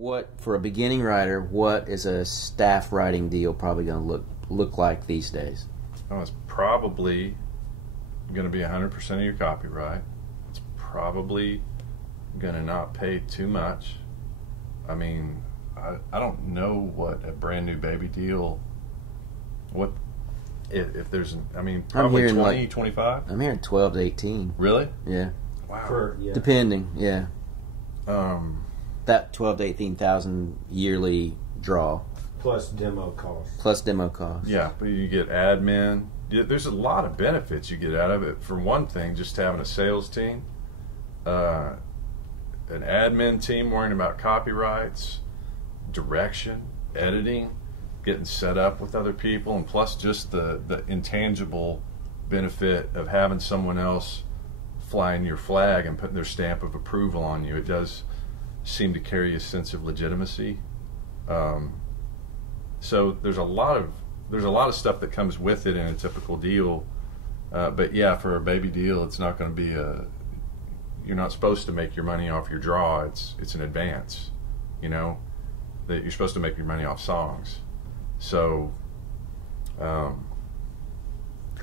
What, for a beginning writer, what is a staff writing deal probably going to look like these days? Oh, it's probably going to be 100% of your copyright. It's probably going to not pay too much. I mean, I don't know what a brand new baby deal, what if there's, I mean, probably 20, like, 25? I'm hearing 12 to 18. Really? Yeah. Wow. Depending, yeah. That 12 to 18,000 yearly draw. Plus demo costs. Yeah, but you get admin. There's a lot of benefits you get out of it. For one thing, just having a sales team, an admin team worrying about copyrights, direction, editing, getting set up with other people, and plus just the intangible benefit of having someone else flying your flag and putting their stamp of approval on you. It does seem to carry a sense of legitimacy. So there's a lot of stuff that comes with it in a typical deal. But yeah, for a baby deal, it's not going to be you're not supposed to make your money off your draw. It's an advance, you know, that you're supposed to make your money off songs. So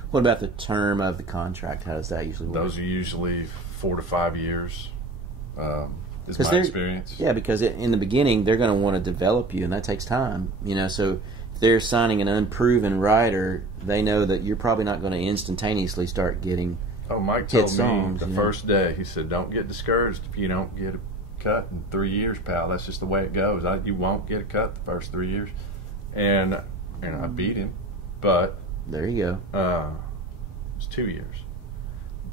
what about the term of the contract? How does that usually work? Those are usually 4 to 5 years. Is my experience. Yeah, because in the beginning they're going to want to develop you, and that takes time. You know, so if they're signing an unproven writer, they know that you're probably not going to instantaneously start getting. Oh, Mike told me the first day. He said, "Don't get discouraged if you don't get a cut in 3 years, pal. That's just the way it goes. You won't get a cut the first 3 years." And I beat him, but there you go. It was 2 years,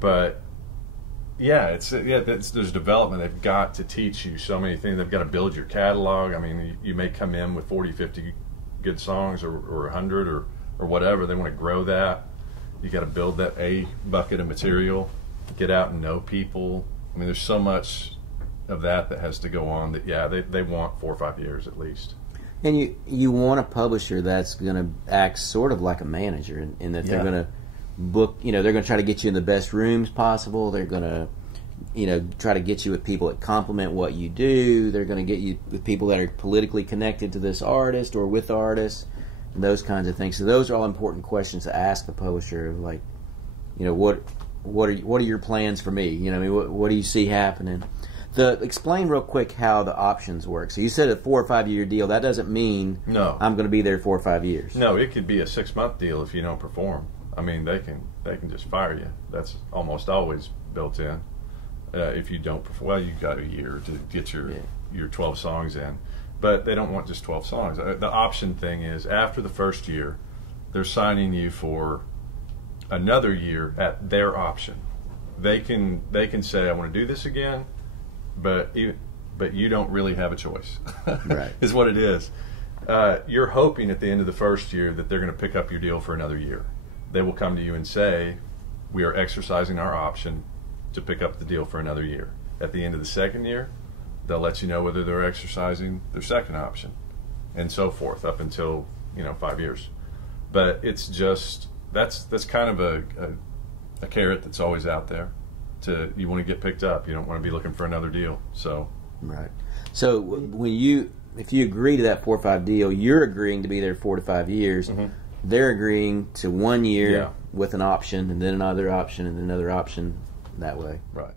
but. Yeah, there's development. They've got to teach you so many things. They've got to build your catalog. I mean, you may come in with 40, 50 good songs or 100 or whatever. They want to grow that. You got to build that A bucket of material, get out and know people. I mean, there's so much of that has to go on that, yeah, they want 4 or 5 years at least. And you want a publisher that's going to act sort of like a manager in that they're going to book, they're going to try to get you in the best rooms possible. They're going to, try to get you with people that complement what you do. They're going to get you with people that are politically connected to this artist or with artists, and those kinds of things. So those are all important questions to ask the publisher. Like, what are your plans for me? What do you see happening? Explain real quick how the options work. So you said a 4 or 5 year deal. That doesn't mean I'm going to be there 4 or 5 years. No, it could be a 6-month deal if you don't perform. I mean, they can just fire you. That's almost always built in. If you don't perform, well, you've got a year to get your 12 songs in. But they don't want just 12 songs. The option thing is after the first year, they're signing you for another year at their option. They can say, I want to do this again, but you don't really have a choice. Right. Is what it is. You're hoping at the end of the first year that they're going to pick up your deal for another year. They will come to you and say, we are exercising our option to pick up the deal for another year. At the end of the second year, they'll let you know whether they're exercising their second option, and so forth, up until 5 years. But it's just that's kind of a carrot that's always out there. You want to get picked up. You don't want to be looking for another deal. So right. So if you agree to that 4 or 5 deal, you're agreeing to be there 4 to 5 years. Mm-hmm. They're agreeing to 1 year with an option, and then another option, and then another option that way. Right.